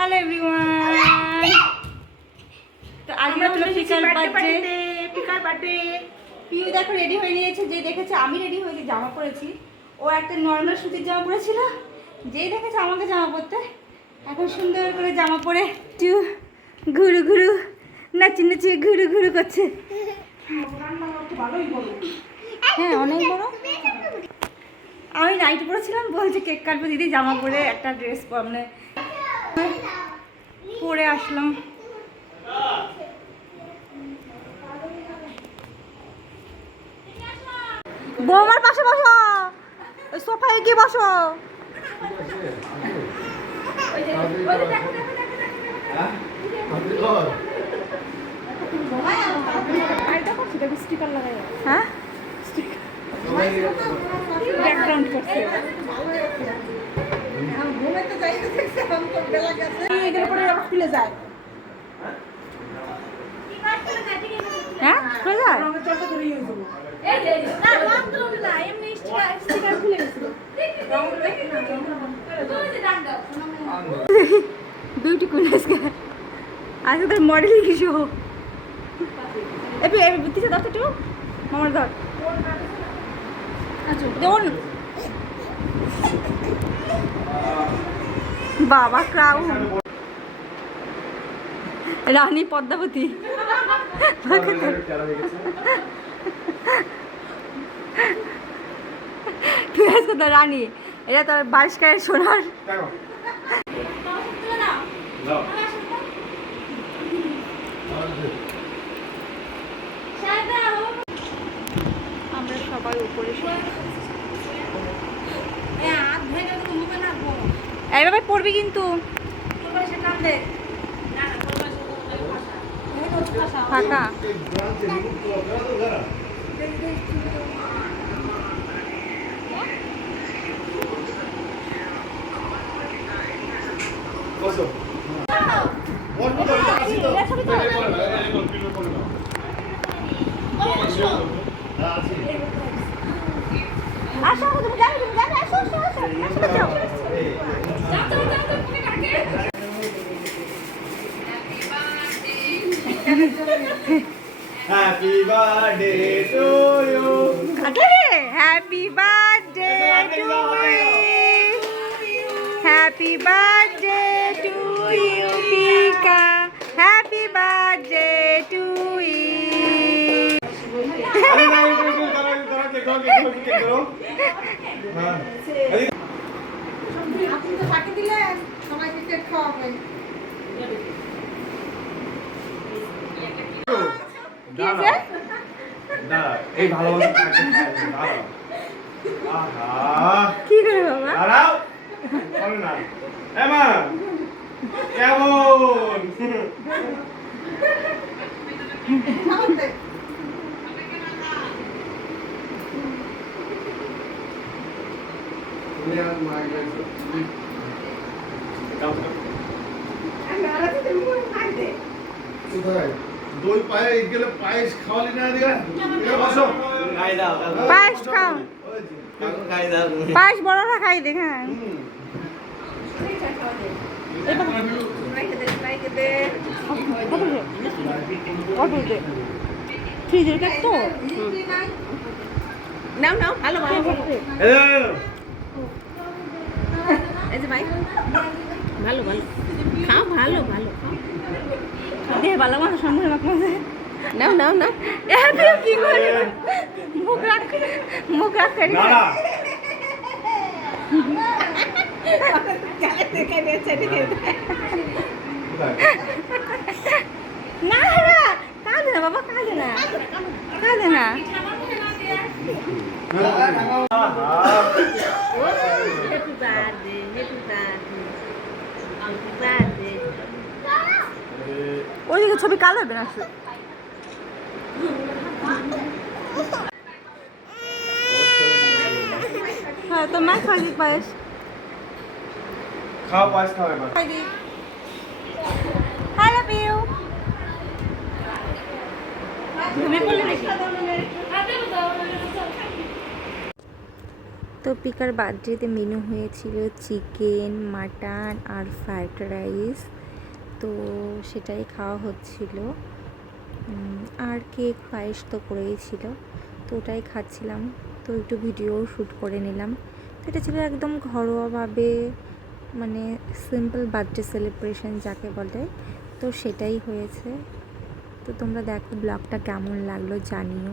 Hello everyone, তো আজকে হলো পিকার বার্থডে। পিউ দেখো রেডি হয়ে নিয়েছে। যে দেখেছে আমি রেডি হয়েছি, জামা পরেছি, ও একটা নর্মাল সুতির জামা পরেছিল। যেই দেখেছে আমাকে জামা পরতে, এখন সুন্দর করে জামা পরে একটু ঘুরু ঘুরু নাচি নাচি ঘুরু ঘুরু করছে। হ্যাঁ অনেক বড়। আমি নাইট পরেছিলাম, বলছে কেক কাটবে দিদি, জামা পরে একটা ড্রেস মানে পরে আসলাম। বৌমার পাশে বসো, সোফায় গিয়ে বসো। হ্যাঁ ব্যাকগ্রাউন্ড করছে। হ্যাঁ খুলে যায়। বিউটি কুইন আজকে তোর মডেলিং শো। বুদ্ধিতে ধর একটু, মামার ধর যেমন বাবা ক্রাউন রানী পদ্মাবতী। তুই আজকে তো রানী, এটা তোর 22 ক্যারেট সোনার। আমরা সবাই উপরে এইভাবে পড়বি কিন্তু ফাঁকা। আসো তুমি যাবে, তুমি যাবে, আসো আসো আসো আসো। Happy birthday to you. Happy birthday to you. Happy birthday to you, Pika. Happy birthday to you. আপনি তো ফাঁকি দিলেন, সবাইকে কেক খাওয়াবেন। কি আছে? এই ভালোবাসা থাকতে পারে না। আহা কি করে বাবা? দাঁড়াও বল না এমা কেমন খাওয়াতে তুমি আর মাই গেছো আমি আলাদা তুমি খাইতে কোথায় দই পায়ে গেলে পায়েস খাওয়ালি না দিবা বসো খাই দাও পায়েস খাও, খাই দাও পায়েস বড়রা খাই দেখ। হ্যাঁ ফ্রিজের কেক তো নাও নাও, ভালো ভালো এই যে ভাই, ভালো ভালো খাও, ভালো ভালো দেহ ভালো মানুষ সামনে মাঝে নাও নাও নাও। কি করে মুখ রাখ করি না না না না কাঁদে না বাবা, কাঁদে না, কাঁদে না। Happy birthday, happy birthday, happy birthday. ওইদিকে ছবি কালো হবে না। হ্যাঁ তো মা খাই দিক পায়েস, খাও পায়েস খাও এবার খাই দিক। হ্যালো পিউ, ঘুমিয়ে পড়লে নাকি? তো তো পিকার বার্থডেতে মেনু হয়েছিল চিকেন, মাটন আর ফ্রাইড রাইস, তো সেটাই খাওয়া হচ্ছিল। আর কেক পায়েস তো করেই ছিল, তো ওটাই খাচ্ছিলাম। তো একটু ভিডিও শ্যুট করে নিলাম। তো এটা ছিল একদম ঘরোয়াভাবে, মানে সিম্পল বার্থডে সেলিব্রেশন যাকে বলে, তো সেটাই হয়েছে। তো তোমরা দেখো ব্লগটা কেমন লাগলো জানিও।